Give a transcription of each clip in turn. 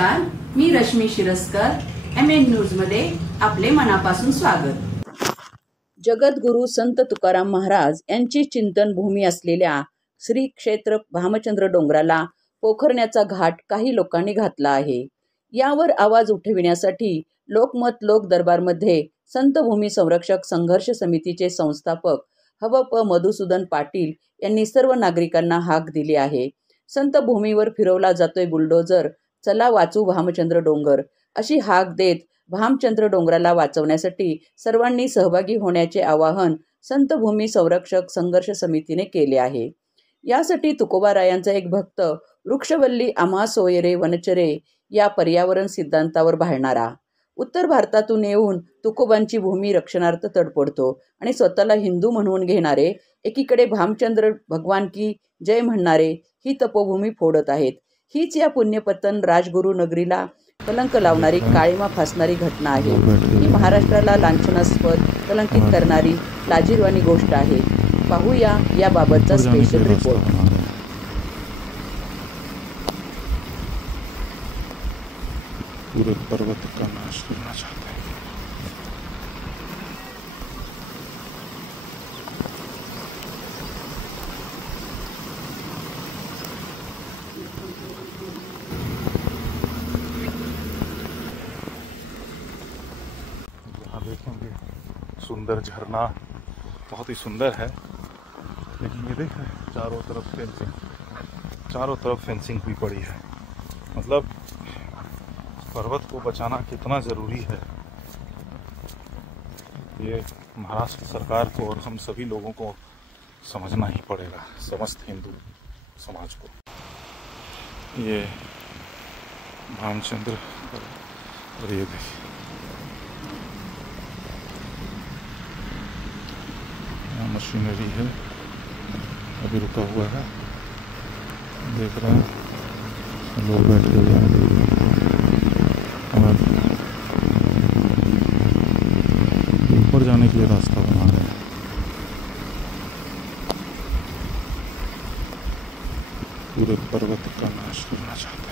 नमस्कार, मी Rashmi Shiraskar, MN news मध्ये आपले मनापासून स्वागत। जगद्गुरु संत तुकाराम महाराज यांची चिंतन भूमी असलेल्या श्री क्षेत्र भामचंद्र डोंगराला पोखरण्याचा घाट काही लोकांनी घातला आहे। यावर आवाज उठविण्यासाठी लोकमत लोक दरबारमध्ये संत भूमी संरक्षक संघर्ष समितीचे संस्थापक हव.प. मधुसूदन पाटील यांनी सर्व नागरिकांना हाक दिली आहे। संत भूमीवर फिरवला जातोय बुलडोजर, चला वाचू भामचंद्र डोंगर अशी हाक देत भामचंद्र डोंगराला वाचवण्यासाठी सर्वांनी सहभागी होण्याचे आवाहन संत भूमी संरक्षक संघर्ष समितीने केले आहे। यासाठी तुकोबारायांचा एक भक्त वृक्षवल्ली आम्हा सोयरे वनचरे या पर्यावरण सिद्धांतावर भाळणारा उत्तर भारतातून येऊन तुकोबांची भूमी रक्षणार्थ तडपडतो आणि स्वतःला हिंदू म्हणून घेणारे, एकीकडे भामचंद्र भगवान की जय म्हणणारे ही तपोभूमी फोडत आहेत। हीच या पुण्यपतन राजगुरू नगरीला कलंक लावणारी, काळीमा फासणारी घटना आहे। ही महाराष्ट्राला लांछनास्पद कलंकित करणारी लाजिरवाणी गोष्ट आहे। पाहूया याबाबतचा स्पेशल रिपोर्ट। पूरे पर्वत का नाश करना चाहते हैं। यहाँ देखेंगे सुंदर झरना, बहुत ही सुंदर है, लेकिन ये देख रहे हैं चारों तरफ फेंसिंग भी पड़ी है। मतलब पर्वत को बचाना कितना ज़रूरी है, ये महाराष्ट्र सरकार को और हम सभी लोगों को समझना ही पड़ेगा, समस्त हिंदू समाज को। ये भामचंद्र और ये देखिए यहाँ मशीनरी है, अभी रुका हुआ है, देख रहे हैं लोग बैठ के ऊपर जाने के लिए रास्ता बना रहे हैं। पूरे पर्वत का नाश करना चाहते हैं।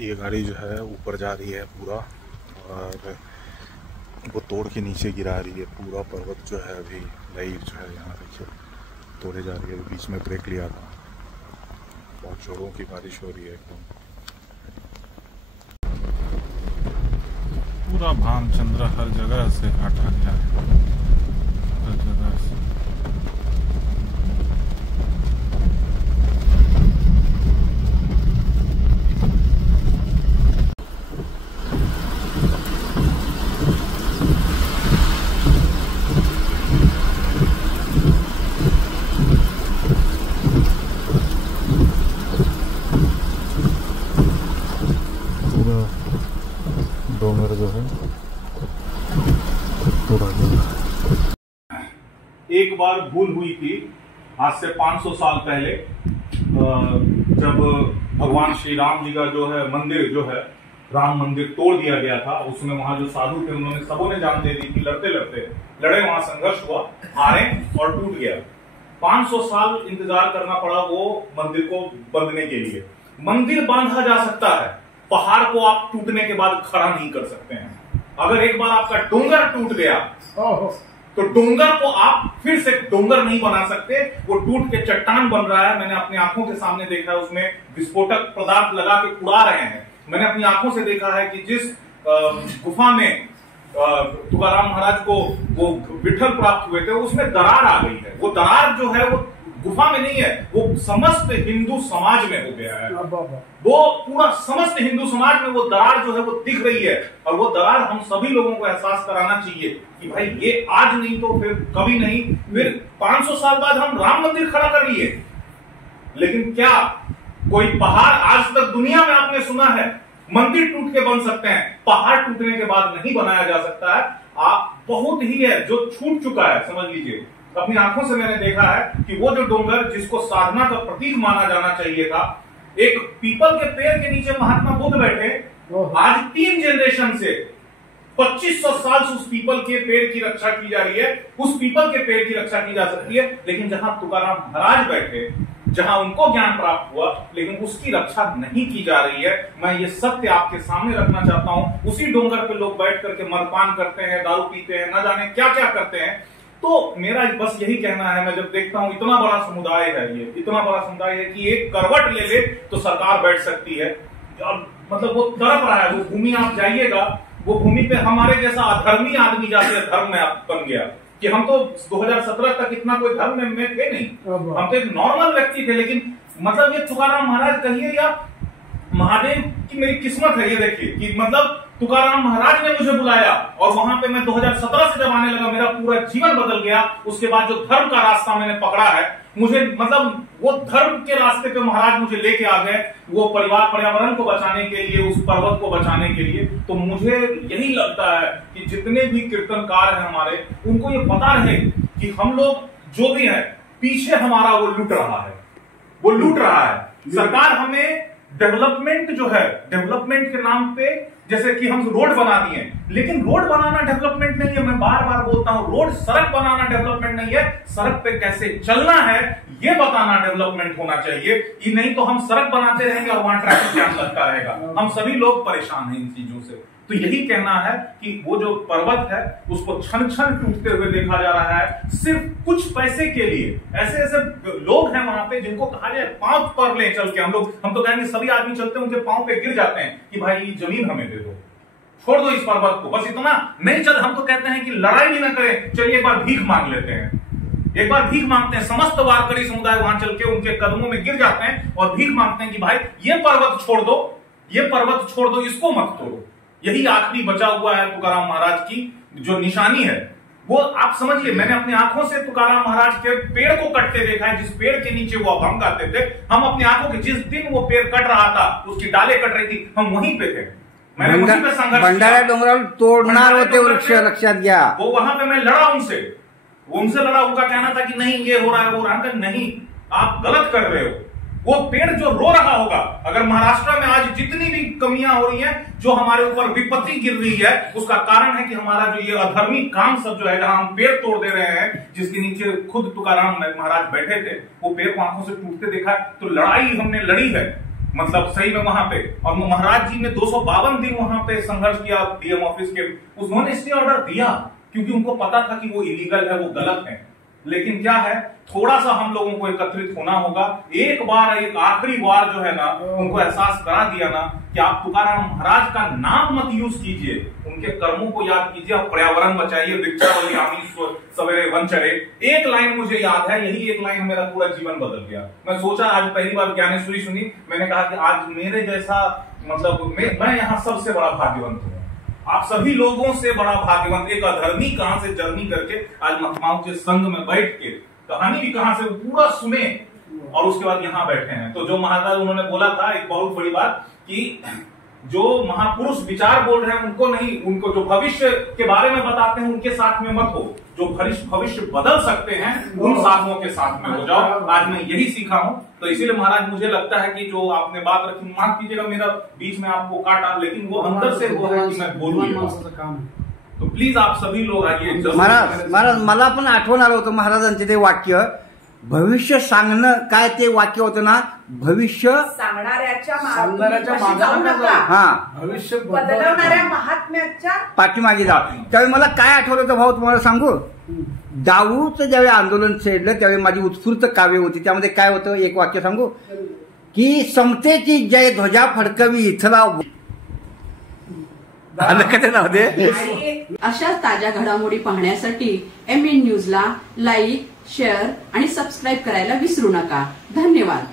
ये गाड़ी जो है ऊपर जा रही है पूरा, और वो तोड़ के नीचे गिरा रही है पूरा पर्वत जो है। अभी लाइव जो है यहाँ देखिए तोड़े जा रही है। बीच में ब्रेक लिया था, बहुत जोरों की बारिश हो रही है एकदम। पूरा भामचंद्र हर जगह से हटा गया है, हर जगह से। डोंगर जो है तोड़ा गया। एक बार भूल हुई थी आज से 500 साल पहले, जब भगवान श्री राम जी का जो है मंदिर जो है राम मंदिर तोड़ दिया गया था। उसमें वहां जो साधु थे उन्होंने सबों ने जान दे दी कि लड़ते लड़े वहां संघर्ष हुआ, हारे और टूट गया। 500 साल इंतजार करना पड़ा वो मंदिर को बंधने के लिए। मंदिर बांधा जा सकता है, पहाड़ को आप टूटने के बाद खड़ा नहीं कर सकते हैं। अगर एक बार आपका डोंगर टूट गया तो डोंगर को आप फिर से डोंगर नहीं बना सकते, वो टूट के चट्टान बन रहा है। मैंने अपनी आंखों के सामने देखा है, उसमें विस्फोटक पदार्थ लगा के उड़ा रहे हैं। मैंने अपनी आंखों से देखा है कि जिस गुफा में तुकाराम महाराज को वो विठल प्राप्त हुए थे उसमें दरार आ गई है। वो दरार जो है वो गुफा में नहीं है, वो समस्त हिंदू समाज में हो गया है। वो पूरा समस्त हिंदू समाज में वो दरार जो है वो दिख रही है, और वो दरार हम सभी लोगों को एहसास कराना चाहिए कि भाई ये आज नहीं तो फिर कभी नहीं, फिर 500 साल बाद हम राम मंदिर खड़ा कर लिए। लेकिन क्या कोई पहाड़ आज तक दुनिया में आपने सुना है मंदिर टूट के बन सकते हैं, पहाड़ टूटने के बाद नहीं बनाया जा सकता है। आप बहुत ही है जो छूट चुका है, समझ लीजिए। अपनी आंखों से मैंने देखा है कि वो जो डोंगर जिसको साधना का प्रतीक माना जाना चाहिए था, एक पीपल के पेड़ के नीचे महात्मा बुद्ध बैठे, आज 3 जनरेशन से 2500 साल से उस पीपल के पेड़ की रक्षा की जा रही है, उस पीपल के पेड़ की रक्षा की जा सकती है। लेकिन जहां तुकाराम महाराज बैठे, जहां उनको ज्ञान प्राप्त हुआ, लेकिन उसकी रक्षा नहीं की जा रही है। मैं ये सत्य आपके सामने रखना चाहता हूं। उसी डोंगर पे लोग बैठ करके मदपान करते हैं, दारू पीते हैं, न जाने क्या क्या करते हैं। तो मेरा बस यही कहना है, मैं जब देखता हूं इतना बड़ा समुदाय है, ये इतना बड़ा समुदाय है कि एक करवट ले ले तो सरकार बैठ सकती है। मतलब वो तड़प रहा है, वो भूमि आप जाइएगा, वो भूमि पे हमारे जैसा अधर्मी आदमी जाके धर्म में बन गया कि हम तो 2017 तक इतना कोई धर्म में थे नहीं, हम तो एक नॉर्मल व्यक्ति थे। लेकिन मतलब ये तुकाराम महाराज कहिए या महादेव की मेरी किस्मत है, ये देखिए कि मतलब तुकाराम महाराज ने मुझे बुलाया और वहां पे मैं 2017 से जब आने लगा, मेरा पूरा जीवन बदल गया। उसके बाद जो धर्म का रास्ता मैंने पकड़ा है, मुझे मतलब वो धर्म के रास्ते पे महाराज मुझे लेके आ गए, वो पर्यावरण को बचाने के लिए, उस पर्वत को बचाने के लिए। तो मुझे यही लगता है कि जितने भी कीर्तनकार हैं हमारे, उनको ये पता रहे कि हम लोग जो भी है पीछे हमारा वो लूट रहा है, वो लूट रहा है। सरकार हमें डेवलपमेंट जो है, डेवलपमेंट के नाम पे जैसे कि हम रोड बना दिए, लेकिन रोड बनाना डेवलपमेंट नहीं है। मैं बार बार बोलता हूं, रोड सड़क बनाना डेवलपमेंट नहीं है, सड़क पे कैसे चलना है ये बताना डेवलपमेंट होना चाहिए। ये नहीं तो हम सड़क बनाते रहेंगे और वहां ट्रैफिक जाम लगता रहेगा। हम सभी लोग परेशान हैं इन चीजों से। तो यही कहना है कि वो जो पर्वत है उसको क्षण क्षण टूटते हुए देखा जा रहा है, सिर्फ कुछ पैसे के लिए। ऐसे ऐसे लोग हैं वहां पे जिनको कहा जाए पांव पर ले चल के, हम तो कहेंगे सभी आदमी चलते हैं उनके पांव पे गिर जाते हैं कि भाई ये जमीन हमें दे दो, छोड़ दो इस पर्वत को, बस इतना नहीं चल। हम तो कहते हैं कि लड़ाई भी ना करें, चलिए एक बार भीख मांग लेते हैं, एक बार भीख मांगते हैं। समस्त वारकरी समुदाय वहां चल के उनके कदमों में गिर जाते हैं और भीख मांगते हैं कि भाई ये पर्वत छोड़ दो, ये पर्वत छोड़ दो, इसको मत तोड़ो। यही आखिरी बचा हुआ है तुकाराम महाराज की जो निशानी है, वो आप समझिए। मैंने अपनी आंखों से तुकाराम महाराज के पेड़ को कटते देखा है, जिस पेड़ के नीचे वो अभंग गाते थे। हम अपनी आंखों के, जिस दिन वो पेड़ कट रहा था, उसकी डालें कट रही थी, हम वहीं पे थे। मैंने वहीं पे संघर्ष, भंडारा डोंगरावर तोड़णार होते वृक्ष, लक्षात घ्या। वो वहां पे मैं लड़ा उनसे लड़ा। उनका कहना था कि नहीं ये हो रहा है, वो रहा है, नहीं आप गलत कर रहे हो। वो पेड़ जो रो रहा होगा, अगर महाराष्ट्र में आज जितनी भी कमियां हो रही हैं, जो हमारे ऊपर विपत्ति गिर रही है, उसका कारण है कि हमारा जो ये अधर्मी काम सब जो है, जहां हम पेड़ तोड़ दे रहे हैं, जिसके नीचे खुद तुकाराम महाराज बैठे थे, वो पेड़ को आंखों से टूटते देखा। तो लड़ाई हमने लड़ी है, मतलब सही में वहां पे। और महाराज जी ने 252 दिन वहां पे संघर्ष किया डीएम ऑफिस के। उन्होंने स्टे ऑर्डर दिया क्योंकि उनको पता था कि वो इलीगल है, वो गलत है। लेकिन क्या है, थोड़ा सा हम लोगों को एकत्रित होना होगा। एक बार, एक आखिरी बार जो है ना, उनको एहसास करा दिया ना कि आप तुकाराम महाराज का नाम मत यूज कीजिए, उनके कर्मों को याद कीजिए, आप पर्यावरण बचाइए, वृक्षावली आमी सवेरे वन चढ़े। एक लाइन मुझे याद है, यही एक लाइन मेरा पूरा जीवन बदल गया। मैं सोचा, आज पहली बार ज्ञानेश्वरी सुनी, मैंने कहा कि आज मेरे जैसा, मतलब मैं यहाँ सबसे बड़ा भाग्यवंत हूँ। आप सभी लोगों से बड़ा भाग्यवंत, एक अधर्मी कहां से जर्नी करके आज महात्माओं के संग में बैठ के कहानी भी कहां से पूरा सुने और उसके बाद यहां बैठे हैं। तो जो महाराज उन्होंने बोला था एक बहुत बड़ी बात कि जो महापुरुष विचार बोल रहे हैं उनको नहीं, उनको जो भविष्य के बारे में बताते हैं उनके साथ में मत हो, जो भविष्य बदल सकते हैं उन साधुओं के साथ में हो जाओ। आज मैं यही सीखा हूं। तो इसीलिए महाराज मुझे लगता है कि जो आपने बात रखी, माफ कीजिएगा मेरा बीच में आपको काटा, लेकिन वो अंदर से वो है कि मैं बोलूं। तो प्लीज आप सभी लोग आइए। महाराज मला पण आठवण आलं होतं महाराजांचे ते वाक्य, भविष्य सांगणं, काय ते वाक्य होतं ना, भविष्य सांगणाऱ्याच्या भविष्य बदलवणाऱ्या महात्म्याच्या पाठीमागे जा। त्यावेळी मला काय आठवलं होतं भाऊ तुम्हाला सांगू, दाऊचं ज्यावेळी आंदोलन छेडलं त्यावेळी माझी उत्स्फूर्त काव्य होती, त्यामध्ये काय होतं एक वाक्य सांगू की समतेची जय ध्वजा फडकवी इथला अशाच ताज्या घडामोडी पाहण्यासाठी MN न्यूजला लाईक, शेअर आणि सबस्क्राईब करायला विसरू नका। धन्यवाद।